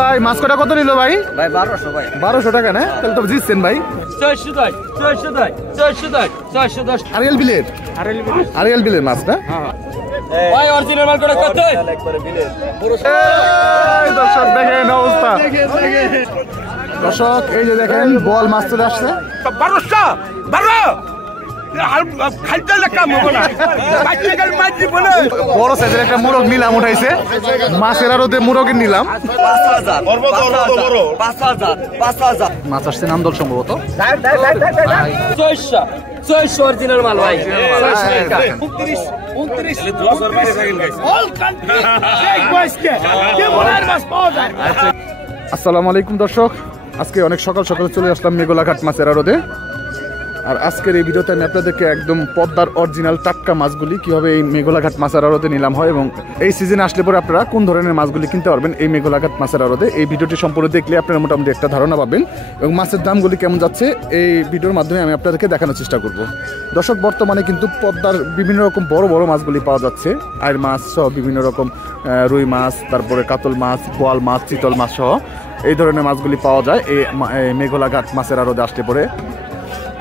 ভাই মাছ কটা কত নিল ভাই? ভাই 1200 ভাই। 1200 টাকা না? তাহলে তো জিতছেন ভাই। 410 আরিয়াল বিলের মাছ না? ভাই অরিজিনাল মাল করে কত? একবারে বিলের পুরো এই দর্শক দেখেন অবস্থা। দর্শক এই যে দেখেন বল মাছ চলে আসছে। 1200 খাইতে লেখা মগো না বাচ্চাদের মাছ বলে বড় সাইজের একটা মোরগ নিলাম উঠাইছে। মাছের আড়তে মোরগের নিলাম 5000 মাছ আসছে নামদল সম্ভবত। 600 অরিজিনাল মাল ভাই। 29 অল কান্ট্রি শেখ বয়সকে কি বলার মাছ পাওয়া যায়। আসসালামু আলাইকুম দর্শক, আজকে অনেক সকাল সকালে চলে আসলাম মেঘলাঘাট মাছের আড়তে। আর আজকের এই ভিডিওতে আমি আপনাদেরকে একদম পদ্মার অরিজিনাল টাটকা মাছগুলি কীভাবে এই মেঘলাঘাট মাছের আড়তে নিলাম হয় এবং এই সিজনে আসলে পরে আপনারা কোন ধরনের মাছগুলি কিনতে পারবেন এই মেঘলাঘাট মাছের আড়তে। এই ভিডিওটি সম্পূর্ণ দেখলে আপনারা মোটামুটি একটা ধারণা পাবেন এবং মাছের দামগুলি কেমন যাচ্ছে এই ভিডিওর মাধ্যমে আমি আপনাদেরকে দেখানোর চেষ্টা করব। দর্শক বর্তমানে কিন্তু পদ্মার বিভিন্ন রকম বড় বড় মাছগুলি পাওয়া যাচ্ছে, আর মাছ সহ বিভিন্ন রকম রুই মাছ, তারপরে কাতল মাছ, বোয়াল মাছ, চিতল মাছ সহ এই ধরনের মাছগুলি পাওয়া যায় এই মেঘলাঘাট মাছের আড়তে আসলে পরে।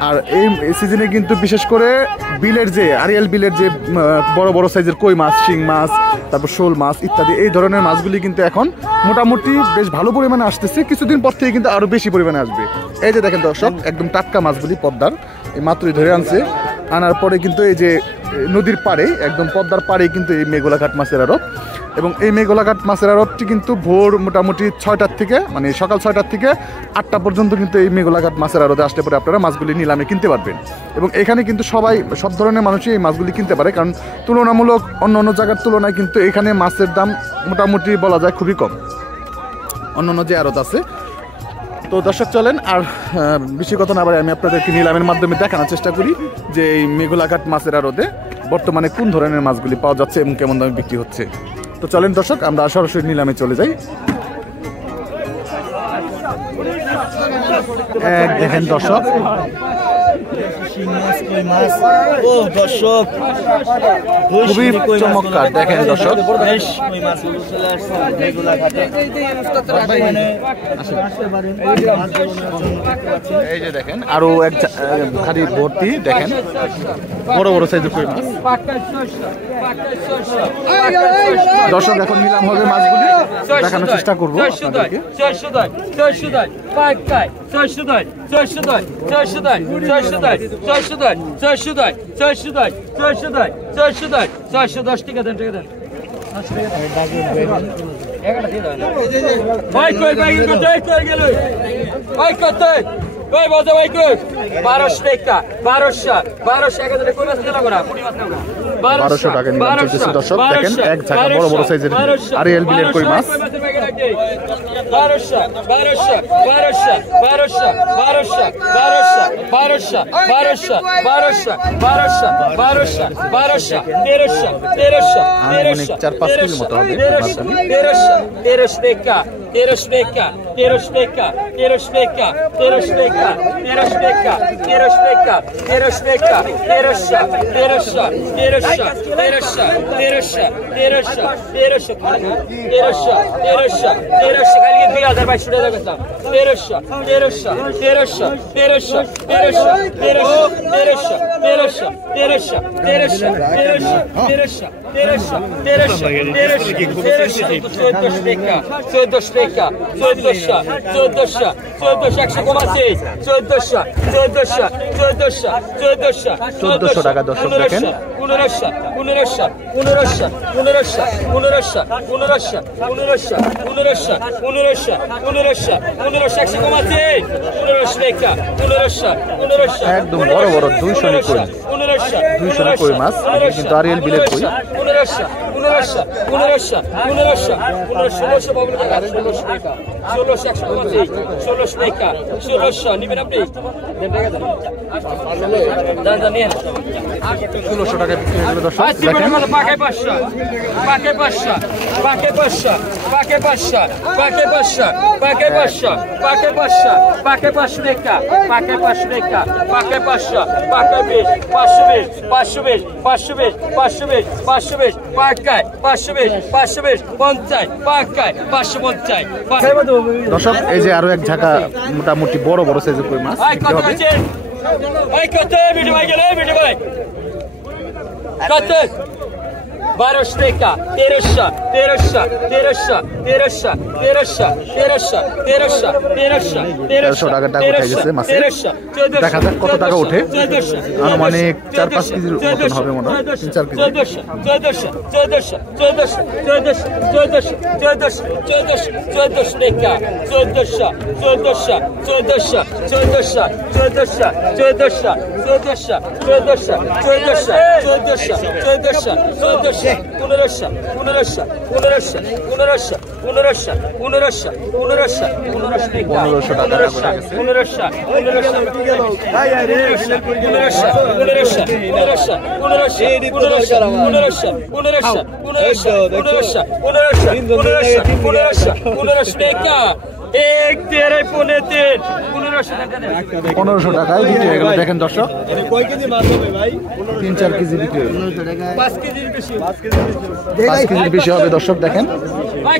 আর এই সিজনে কিন্তু বিশেষ করে বিলের যে আরিয়াল বিলের যে বড় বড় সাইজের কই মাছ, শিং মাছ, তারপর শোল মাছ ইত্যাদি এই ধরনের মাছগুলি কিন্তু এখন মোটামুটি বেশ ভালো পরিমাণে আসতেছে। কিছুদিন পর থেকে কিন্তু আরো বেশি পরিমাণে আসবে। এই যে দেখেন দর্শক একদম টাটকা মাছগুলি পদ্মার এই মাত্রই ধরে আনছে। আনার পরে কিন্তু এই যে নদীর পাড়ে একদম পদ্মার পাড়ে কিন্তু এই মেঘলাঘাট মাছের আড়ত এবং এই মেঘলাঘাট মাছের আড়তটি কিন্তু ভোর মোটামুটি 6টার থেকে মানে সকাল 6টার থেকে 8টা পর্যন্ত কিন্তু এই মেঘলাঘাট মাছের আড়তে আসলে পরে আপনারা মাছগুলি নিলামে কিনতে পারবেন এবং এখানে কিন্তু সব ধরনের মানুষই এই মাছগুলি কিনতে পারে, কারণ তুলনামূলক অন্য অন্য জায়গার তুলনায় কিন্তু এখানে মাছের দাম মোটামুটি বলা যায় খুবই কম অন্য অন্য যে আড়ত আছে। তো দর্শক চলেন আর বেশি কথা না বলে আমি আপনাদেরকে নিলামের মাধ্যমে দেখানোর চেষ্টা করি যে এই মেঘলাঘাট মাছের আড়তে বর্তমানে কোন ধরনের মাছগুলি পাওয়া যাচ্ছে এবং কেমন দামে বিক্রি হচ্ছে। তো চলেন দর্শক আমরা সরাসরি নিলামে চলে যাই। দেখেন দর্শক খুবই চমৎকার, দেখেন দর্শক এই যে দেখেন আরো এক খালি ভর্তি দেখেন বড় বড় সাইজের কই মাছ। দর্শক এখন নিলাম হবে মাছগুলি দেখানোর চেষ্টা করবো আপনাদেরকে। ওই বলতে ভাই কই 1200 টাকা 1200 টাকা নিলাম চলতেছে দর্শক। দেখেন এক ঝাঁকা বড় বড় সাইজের আরিয়াল বিলের কই মাছ। 1400 টাকা দর্শক দেখেন। 1500 একদম বড় বড় 200 কই মাছ কিন্তু আরিয়াল বিলের কই। 1600 নিবেন আপনি 1600 টাকা বিক্রি হয়ে গেল দর্শক দেখেন। পাকে 500 পাকে 500 পাকে 500 পাকে 500 পাকে 500 পাকে 500 পাকে 500 পাকে 500 টাকা পাকে 500 টাকা পাকে 500 পাকে 20 520 520 520 520 520 পাকে পাকায় 520 520 50 পাকায় 550 দর্শক এই যে আরো এক ঝাঁকা মোটামুটি বড় বড় সাইজের কই মাছ আই বিক্রি কত হবে। আছে আই কত ভিডিও ভাই গেলে ভিডিও ভাই কত 1200 টাকা 1300 1300 1300 1300 1300 1300 টাকা টাকা উঠে গেছে মাছে। দেখা যাক কত টাকা ওঠে। আনুমানিক 4-5 কেজির মতন হবে মনে হয়, 3-4 কেজি। 1500 টাকায় বিক্রি হয়ে গেল। দেখেন দর্শক 3-4 কেজি বিক্রি হয়ে গেল। 5 কেজির বেশি হবে দর্শক। দেখেন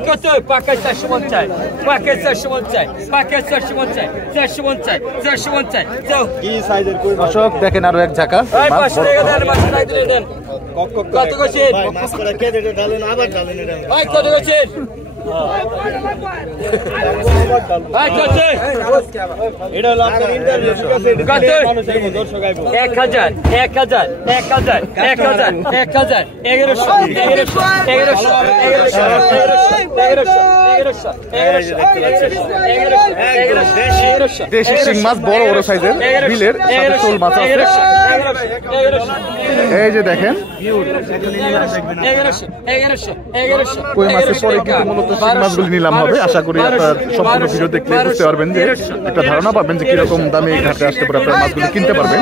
কত পাকা 450 পাকা 450 পাকা 450 450 450 যাও দর্শক দেখেন আরো এক ঝাঁকা ভাই মাছ 500 টাকা দেন মাছ নাই দিলে দেন কত কইছেন ভাই কত কইছেন ভাই কত এটা হলো আপনার ইন্টারভিউ ঠিক আছে কত 1000 1100 দেশি শিং মাছ বড় বড় সাইজের বিলের সাথে শোল মাছ আছে। এই যে দেখেন কই মাছের পরে কিন্তু মূলত শিং মাছগুলি নিলাম হবে। আশা করি আপনারা সম্পূর্ণ ভিডিও দেখলে বুঝতে পারবেন যে একটা ধারণা পাবেন যে কিরকম দামে এই ঘাটে আসতে পারে আপনারা মাছগুলি কিনতে পারবেন।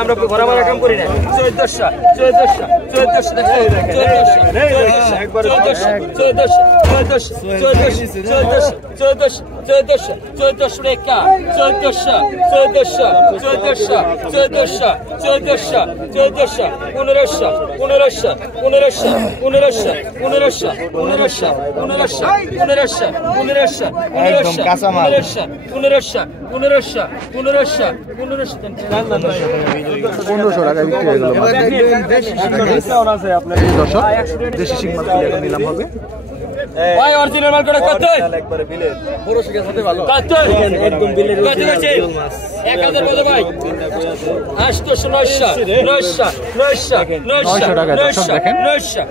আমরা ঘোরাবার কাম করি না 1500 টাকায় বিক্রি হয়ে গেল মাছ। এই দর্শক দেশি শিং মাছগুলি এখন নিলাম হবে। ভাই অরিজিনাল মাল করে কত একবারে বিলের বড় শিখে সাথে ভালো কত একদম বিলের কত আছে 1000 বলে ভাই 800 900 টাকা দর্শক দেখেন 1300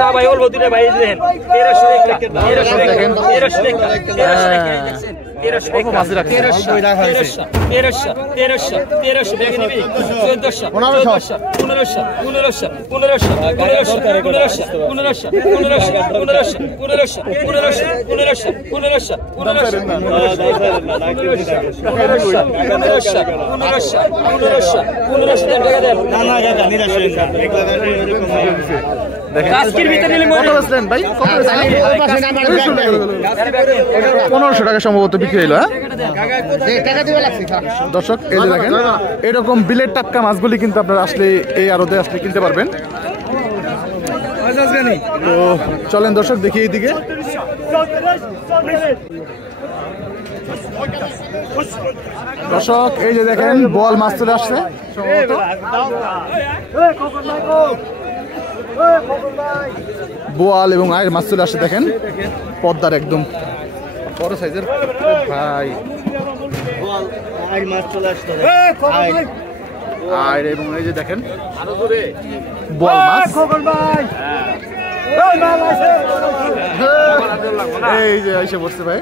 না ভাই ওর বদলে ভাই দেন 1300 দেখেন 1300 আজকের ভিতরে নিলে কত বেচলেন ভাই? কত বেচলেন? 1500 টাকা সম্ভবত বিক্রি হইলো। দর্শক এই যে দেখেন এরকম বিলের টাটকা মাছগুলি কিন্তু আপনারা আসলে এই আড়তে আসলে কিনতে পারবেন। তো চলেন দর্শক দেখি এইদিকে। দর্শক এই যে দেখেন বল মাছ চলে আসছে বোয়াল এবং আয়ের মাছ চলে আসছে। দেখেন পদ্মার একদম বড় সাইজের ভাই আর এবং এই যে দেখেন বোয়াল মাছ এই যে এসে বসছে ভাই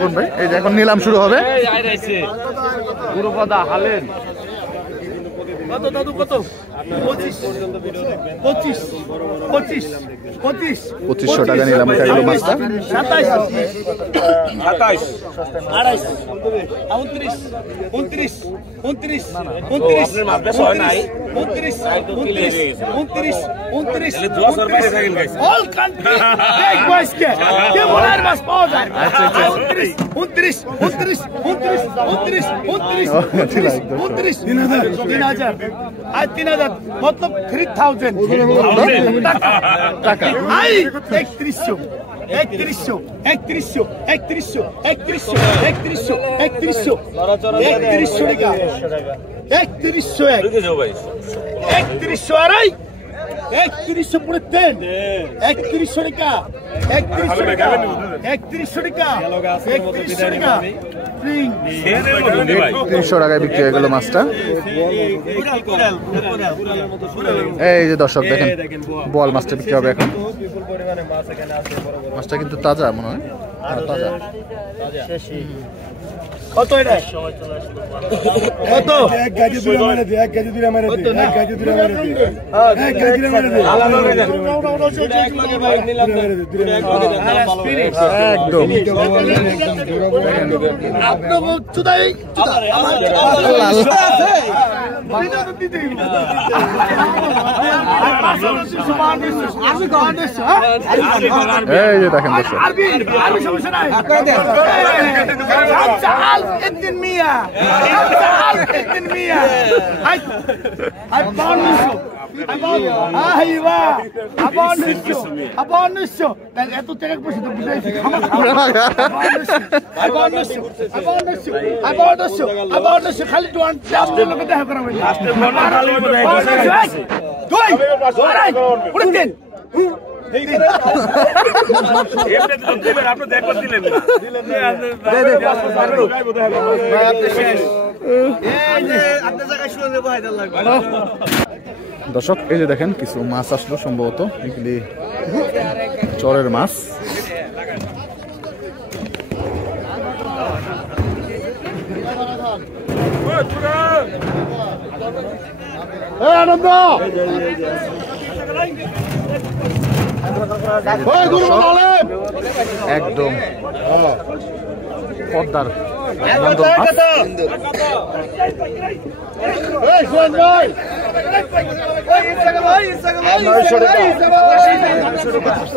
কোন ভাই। এই যে এখন নিলাম শুরু হবে। 2500 টাকা নিলাম এটা গেল মাছটা। 3000 मतलब 3000 টাকা। 3100 আড়াই 3100 পুরো 10 3100 টাকা 3100 টাকা 300 টাকায় বিক্রি হয়ে গেল মাছটা। এই যে দর্শক দেখেন বোয়াল মাছটা বিক্রি হবে এখন। মাছটা কিন্তু তাজা মনে হয়, তাজা। কত এটা? কত? এক গাজি দূরে মারে দে, এক গাজি দূরে মারে দে, এক গাজি দূরে মারে দে, এক গাজি দূরে মারে দে। একদম আপনাকে চুদাই চুদা আমার এই যে দেখেন দর্শক আরবি সমস্যা নাই। الدين مية الدين مية هاي بونسو ايوه بونسو এত টাকা পয়সা তো বুঝাইছি বونسو খালি ডোন লাস্টের লোকে দেখা করা হবে লাস্টের দুই আড়াই পুরো তিন দর্শক এই যে দেখেন কিছু মাছ আসলো সম্ভবত এগুলি চরের মাছ। আনন্দ একদম পদ্মার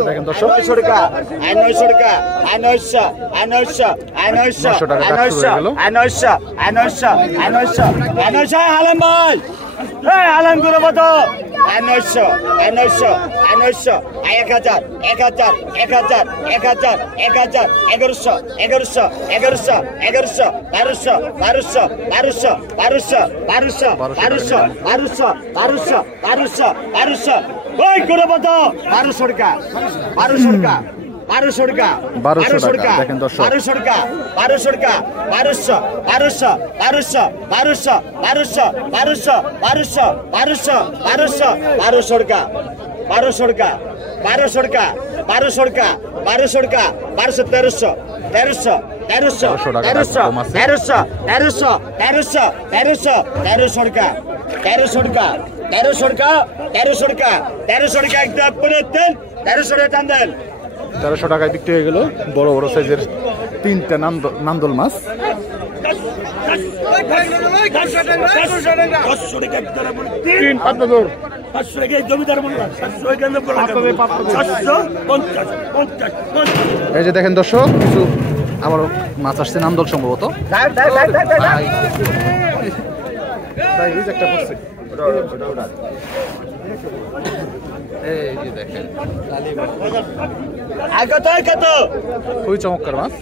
দেখেন দর্শক 900 টাকা আলম ভাই আলম করে মতো 900 1100 1100 1100 দেখেন দর্শক 1300 টাকায় বিক্রি হয়ে গেল বড় বড় সাইজের 3টা নান্দল মাছ। এই যে দেখেন দর্শক কিছু আবারও মাছ আসছে নান্দল সম্ভবত। এই যে দেখেন খুবই চমৎকার মাছ।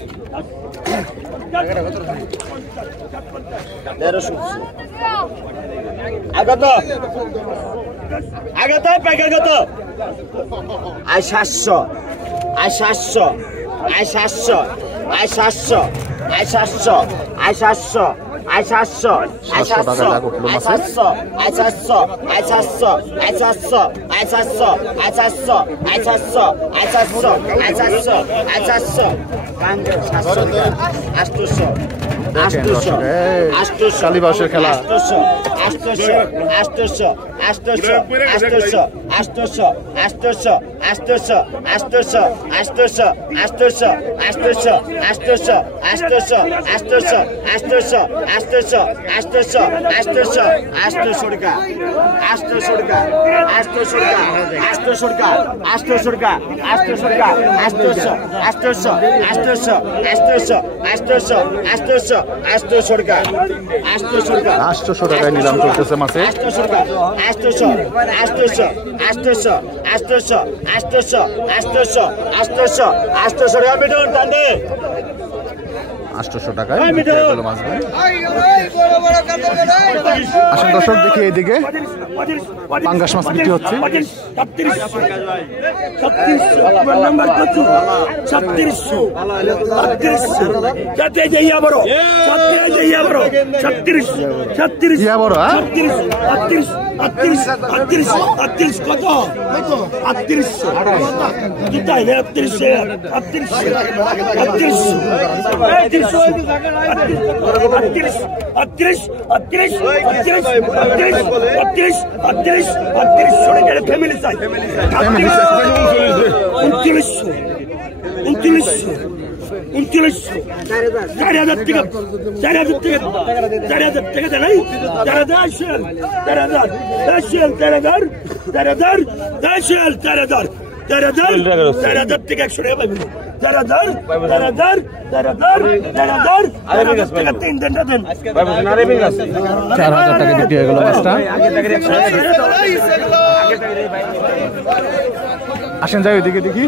আয় 700 আয় 700 টাকা 700 লাখ উঠলো আয় মাছের। 700 আয় 700 আয় 700 আয় 700 আয় 700 আয় 700 আয় 700 আয় 700 আয় 700 আয় 700 কাঙ্গে 700 টাকা 800 দেখেন দর্শক, এই কালীবাউসের খেলা। 800 800 800 800 800 800 800 800 800 800 800 800 800 800 800 800 800 800 800 800 টাকা 800 টাকা 800 টাকা 800 টাকা 800 টাকা 800 টাকা 800 800 800 800 800 800 800 টাকা 800 টাকা 800 টাকায় নিলাম চলতেছে মাছে। 800 টাকা 800 800 800 800 800 800 800 800 টাকা বেতন টান্দে 800 টাকায় বিক্রি হলো মাছগুলি। আসেন দর্শক, দেখি এইদিকে পাঙ্গাস মাছ বিক্রি হচ্ছে। 36 ইয়া বড়, হ্যাঁ? 38 কত 38 কোথায় 38 ফ্যামিলি চাই 29 4,000 টাকা 4,000 টাকা 4,000 টাকা দেয় 4,000 শেল 4,000 শেল 4,000 4,000 শেল 4,000 4,000 টাকা 100 টাকা পাবেন 4,000 4,000 4,000 টাকা 3 দিন দেন 4,000 টাকা বিক্রি হয়ে গেল মাছটা। আসেন যাই ওইদিকে দেখি।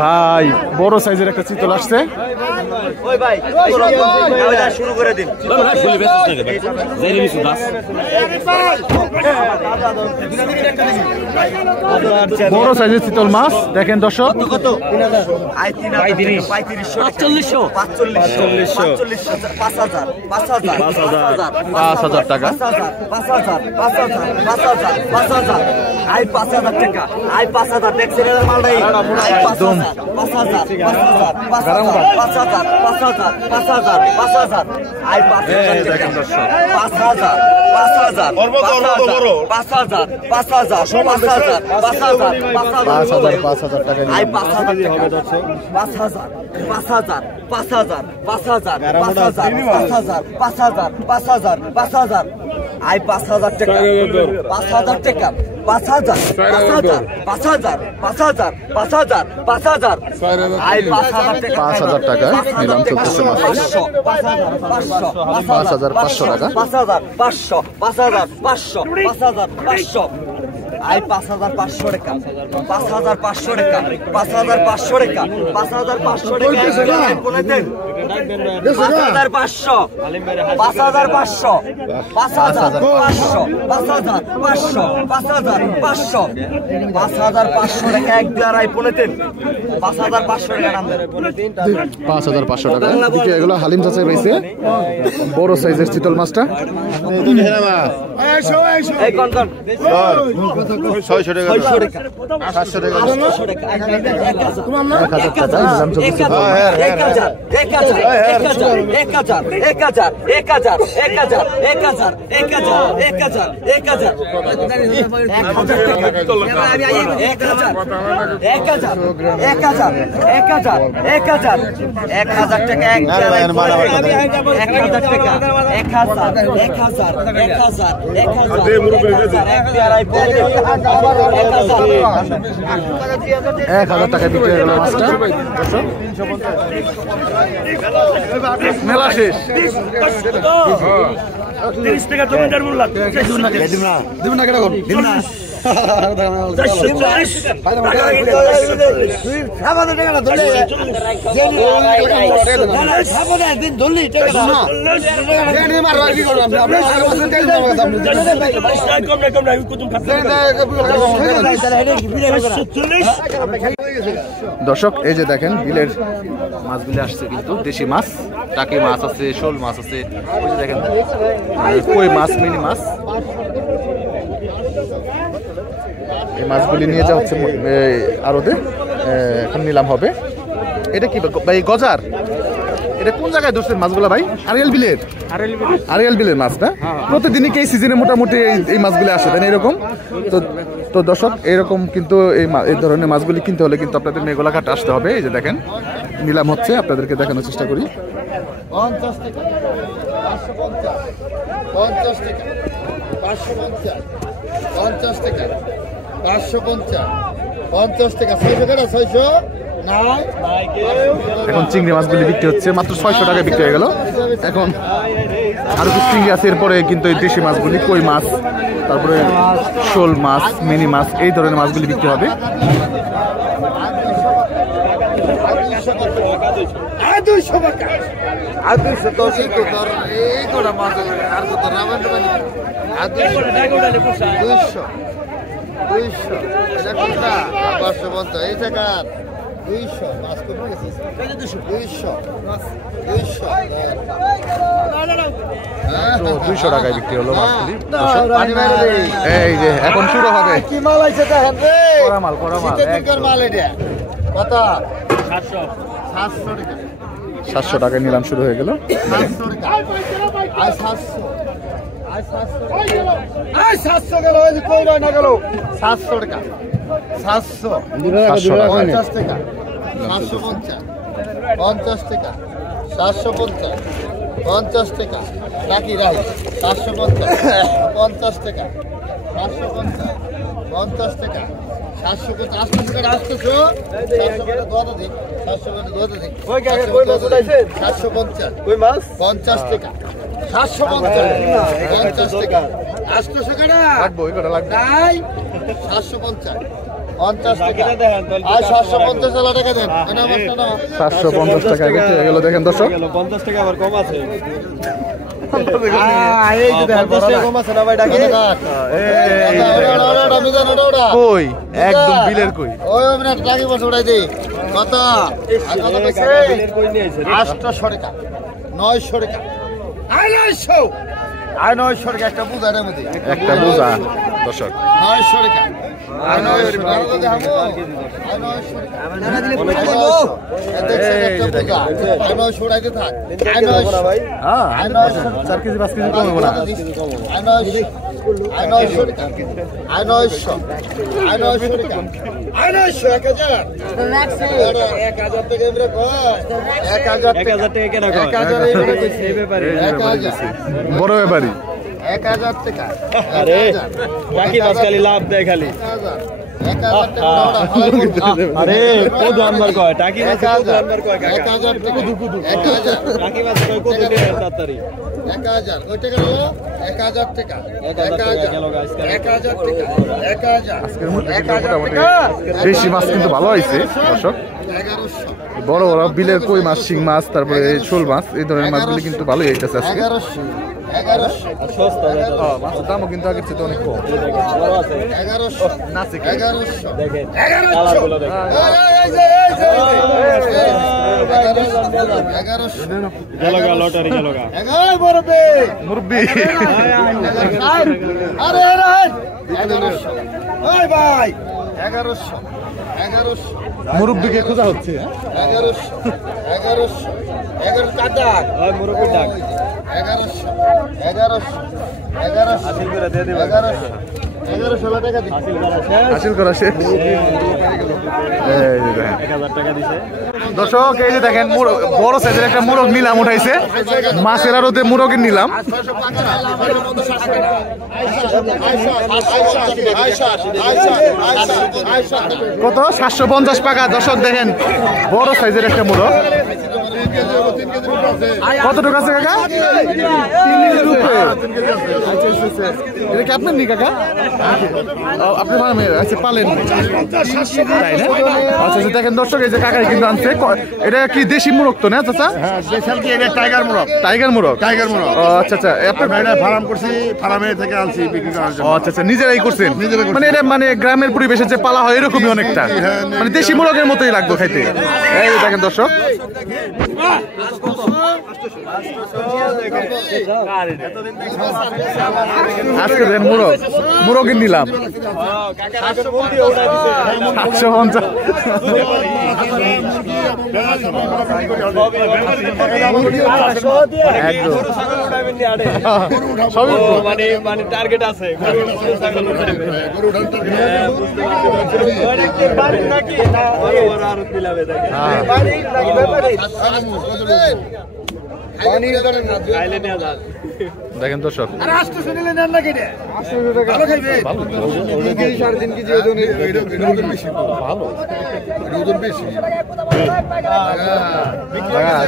ভাই বড় সাইজের একটা চিতল আসছে। ওই ভাই শুরু করে দিন বড় সাইজের চিতল মাছ দেখেন দর্শক। 5,000 টাকা। 5,000 টাকা 5,000 ট্যাক্সের মাল নাই 5,000 5,000 5,000 5,000 5,000 5,000 আই 5,000 টাকা 5,000 5,000 5,000 5,000 5,000 টাকা আই নিলাম। 5,000 টাকা 5,000 5,000 5,000 5,000 5,000 5,000 5,000 আই 5,000 টাকা 5,000 টাকা 5,000 5,000 5,000 5,000 5,000 5,000 আই 5,000 টাকা 5,000 টাকা নিলাম চলতেছে মাছ। 5,500 টাকা। 5,500 5,500 5,500 আই 5,500 টাকা 5,500 টাকা 5,500 টাকা 5,500 টাকা বলে দেন 5,500 5,500 5,500 5,500 5,500 5,500 টাকা এক দাঁড়াই বলে দেন 5,500 টাকা নাম দেন 5,500 টাকা বিক্রি হয়ে গেল। হালিম চাচা রয়েছে বড় সাইজের চিতল মাছটা। এই কোন কোন 600 টাকা 600 টাকা 700 টাকা 800 টাকা 1,000 টাকা নিলাম চলতেছে। 1,000 টাকা বিক্রি হয়ে গেল মাছটা। মেলা শেষ। 30 টাকা জমিদার মূল্য দিবেন না কেন? দর্শক এই যে দেখেন বিলের মাছগুলি আসছে, কিন্তু দেশি মাছ, টাকি মাছ আছে, শোল মাছ আছে, ওই যে দেখেন কই মাছ, মিনি মাছ। এই মাছগুলি নিয়ে যাওয়া হচ্ছে আড়তে, এখন নিলাম হবে। এটা কি ভাই গজার? এটা কোন জায়গায় ধরছেন মাছগুলা ভাই? আরিয়াল বিলের? আরিয়াল বিলের মাছ না? প্রতিদিনই কি এই সিজনে মোটামুটি এই মাছগুলি আসে তাই না এরকম? তো দর্শক এরকম কিন্তু এই ধরনের মাছগুলি কিনতে হলে কিন্তু আপনাদের মেঘলাঘাট আসতে হবে। এই যে দেখেন নিলাম হচ্ছে, আপনাদেরকে দেখানোর চেষ্টা করি। 50 টাকা, 550, 50 টাকা, 550, 50 টাকা, 550, 50 টাকা, 600 টাকা, 600 নাই। এখন চিংড়ি মাছগুলি বিক্রি হচ্ছে মাত্র 600 টাকায় বিক্রি হয়ে গেল। এখন আরো কিছু চিংড়ি আছে, এরপরে কিন্তু এই দেশি মাছগুলি, কই মাছ, তারপরে শোল মাছ, মিনি মাছ, এই ধরনের মাছগুলি বিক্রি হবে। দুইশো টাকায় বিক্রি হলো মাছগুলি। এই যে এখন শুরু হবে। কি মাল আছে দেখেন রে, কড়া মাল, কড়া মাল, মাল এটা কত? 700 টাকা, 700 টাকায় নিলাম শুরু হয়ে গেল। 700 টাকা, আর 700, আর 700, আর 700 গেল, ওই যে কই না গেল, 700 টাকা, 700, 50 টাকা, 750, 50 টাকা, 750, 50 টাকা, রাখি রাখি, 750, 50 টাকা, 750, 50 টাকা, 750, আসতেছো 750, কই মাছ 50 টাকা, 750, 50 টাকা, আসতেছো কেনা লাগবে, ওই কটা লাগবে। নাই 750, 50 টাকা, আর 750 টাকা দেন, না মাছটা না 750 টাকায় বিক্রি হয়ে গেল। দেখেন দর্শক 50 টাকা আবার কম আছে। এই যে দেখেন 50 টাকা কম আছে না ভাই, ডাকে কই একদম বিলের কই। ওই মানে টাকি বসে উড়াই দে কত? আর কত পাইছে? 800 টাকা, 900 টাকা, 900, আর 900 টাকা একটা বুঝা রে মধ্যে, একটা বোঝা দর্শক 900 টাকা, আর 900 টাকা দেখাবো, আর 900 টাকা জানা দিলে পয়সা দেব। দেখছেন একটা বুঝা, আর 900 উড়াইতে থাক, আর 900 ভাই, হ্যাঁ আর 900 4 কেজি 5 কেজি কম হবে না। আর 900, আর 900 টাকা, আর 900, আর 900 টাকা, আর 900, 1000 1000 টাকা এবারে কয়, 1000 টাকা, 1000 টাকা কেনা কয়? 1000 এবারে কইছে, এই ব্যাপারে 1000, বড় ব্যাপারী 1000 টাকা, আরে টাকি মাছ খালি লাভ দেয় খালি। 1000 টাকা, আরে কত আনবার কয় টাকি মাছ, কত আনবার কয় কাকা? 1000 টাকা, 1000 টাকি মাছ কয় কত দেয় তাড়াতাড়ি? 1000, ওই টাকা হলো 1000 টাকা, 1000 টাকা গেল গাইস। 1000 টাকা, 1000, আজকের মধ্যে কিন্তু মোটামুটি দেশি মাছ কিন্তু ভালো হয়েছে দর্শক। 1100, বড় বড় বিলের কই মাছ, শিং মাছ, তারপরে শোল মাছ, এই ধরনের মাছগুলি কিন্তু ভালোই হইতেছে আজকে। 1100, 1100, আর সস্তা দেয় তো। মাছের দামও কিন্তু আগের চেয়ে অনেক কম। বড় আছে 1100, নাচে 1100, দেখেন কালারগুলো দেখেন। 1100, গেল গা লটারি গেল গা। মুরব্বি আরে আরে 1100, ওই ভাই 1100, 1100, মুরব্বিকে খোঁজা হচ্ছে। 1100, 1100, 11 টাকা, ওই মুরব্বি ডাক 1100, 1100, 1100, হাসিল করে দিয়ে দিবেন। 1100, 1100 টাকা দিই। হাসিল করা শেষ। হাসিল করা শেষ। এই যে দেখেন 1000 টাকা দিছে। দর্শক, এই যে দেখেন বড় সাইজের একটা মোরগ নিলাম উঠাইছে, মাছের আড়তে মোরগের নিলাম। কত? 750 টাকা। দর্শক দেখেন বড় সাইজের একটা মোরগ, কতটুকু আছে কাকা? 3 কেজির উপরে। আচ্ছা, এটা কি আপনার নি কাকা? আপনি আচ্ছা পালেন তাই না? আচ্ছা দেখেন দর্শক, এই যে কাকাই কিন্তু আনছে। এটা কি দেশি মুরগ তো না চাচা? টাইগার মোরগ। টাইগার মুরগ। টাইগার মোরগ। আচ্ছা আপনার ফার্ম করছি, ফার্মে থেকে আনছি বিক্রি করার জন্য। আচ্ছা নিজেরাই করছেন? মানে এটা মানে গ্রামের পরিবেশে যে পালা হয় এরকমই অনেকটা, মানে দেশি মুরগের মতোই লাগবে খাইতে। এই দেখেন দর্শক, আজকে দেখেন মুরগি নিলাম 750। মানে টার্গেট আছে। দেখেন দর্শক,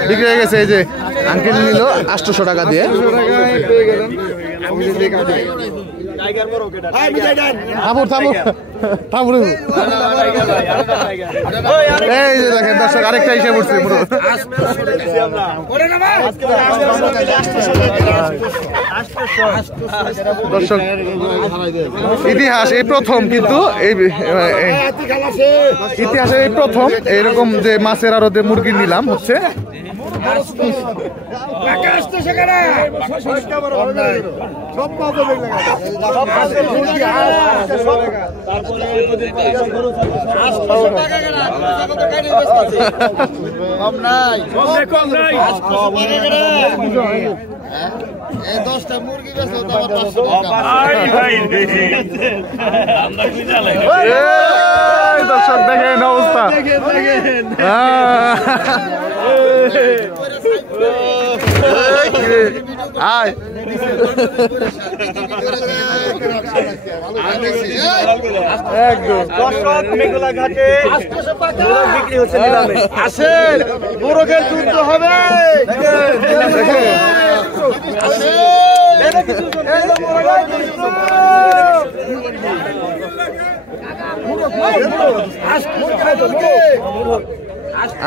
বিক্রি হয়ে গেছে। এই যে আঙ্কেল নিল 800 টাকা দিয়ে। এই যে দেখেন দর্শক, আরেকটা হিসাব উঠছে দর্শক। ইতিহাস এই প্রথম, কিন্তু এই ইতিহাসে এই প্রথম এইরকম যে মাছের আড়তে মুরগি নিলাম হচ্ছে। কম নাই 10টা মুরগি বেচো তো আবার 500 টাকা। দর্শক দেখেন অবস্থা, আয় আসেন, মোরগের যুদ্ধ হবে।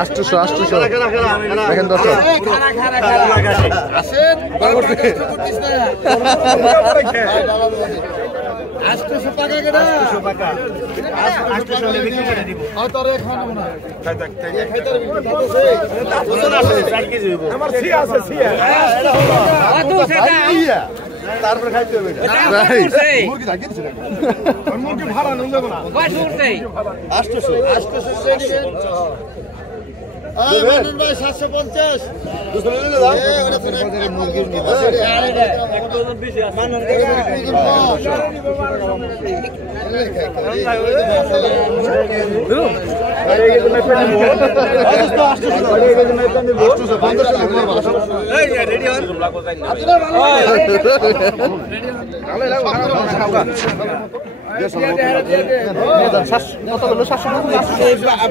আষ্টশো দেখেন দর্শক। তারপরে খাইতে হবে মুরগি ভাড়া নিয়ে যাবো না। 750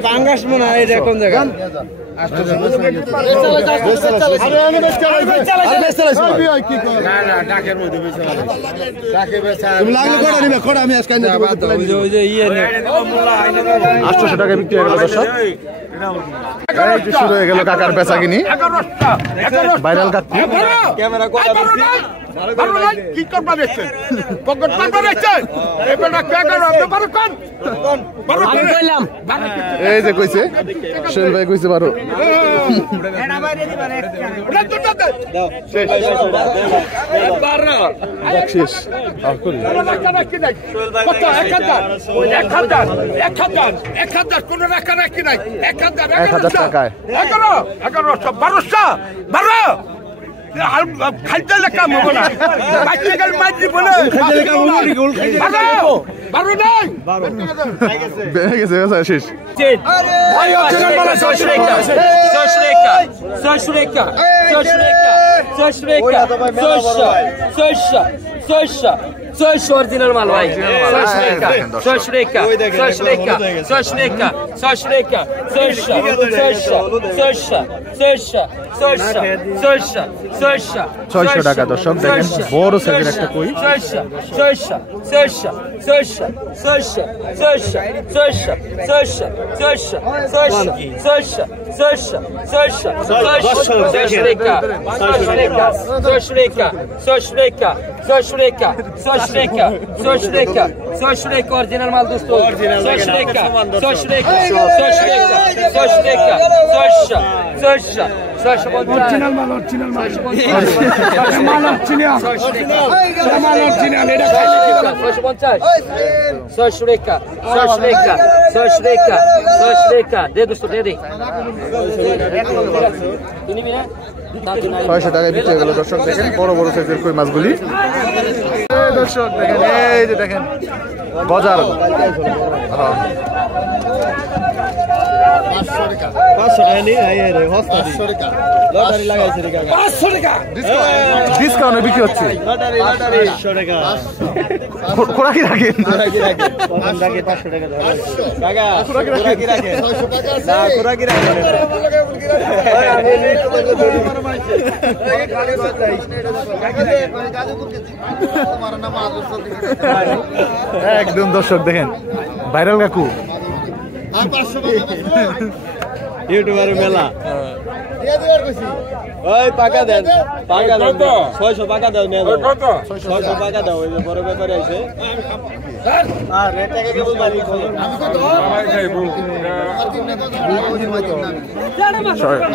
বাংলাদেশ মনে হয় এটা কোন জায়গা? আটশো টাকা বিক্রি হয়ে গেল দর্শক। শুরু হয়ে গেল কাকার বেচা কিনি, ভাইরাল কাকি। এই যে কইছে সোহেল ভাই কইছে 12 শেষ। কোন রাখা রাখি নাই 1000 টাকায় 1200 খাইতে লেখা মনে না বাচ্চাদের মাঝি বলে বেড়ে গেছে শেষ। 600 অরিজিনাল মাল ভাই 600 টাকা 600 টাকা 600 টাকা 600 টাকা 600 টাকা দর্শক দেখেন বড় সাইজের একটা কই 600 অরিজিনাল মাল দোস্ত 600 টাকা 600 টাকা 600 অরিজিনাল মাল অরিজিনাল মাল মাল অরিজিনাল মাল অরিজিনাল এটা খাইলে কি দাম 650 টাকা দে দোস্ত দে 600 টাকায় বিক্রি হয়ে গেল দর্শক দেখেন বড় বড় সাইজের কই মাছগুলি এই দর্শক দেখেন এই যে দেখেন বাজার 500 টাকা 500 টাকা নি আই রে হস্তা দি 500 টাকা লটারি লাগাইছে রে কাকা 500 টাকা ডিসকাউন্টে বিক্রি হচ্ছে লটারি 100 টাকা কোরা কি রাখেন প্রথম দাগে 500 টাকা দাও 500 কাকা কোরা কি রাখেন 600 টাকা আছে না কোরা কি রাখেন একদম দর্শক দেখেন ভাইরাল কাকু আর 500 টাকা ইউটিউবারের মেলা দিয়ে দেওয়ার কইছি ওই টাকা দেন 600 টাকা দাও নিয়ে যাও 600 টাকা দাও ওই যে বড় ব্যাপারে আছে আর রেট টাকা কেবল মালিক আমি কত আমার খাইবো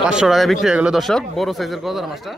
500 টাকায় বিক্রি হয়ে গেল দর্শক বড় সাইজের গজার মাছটা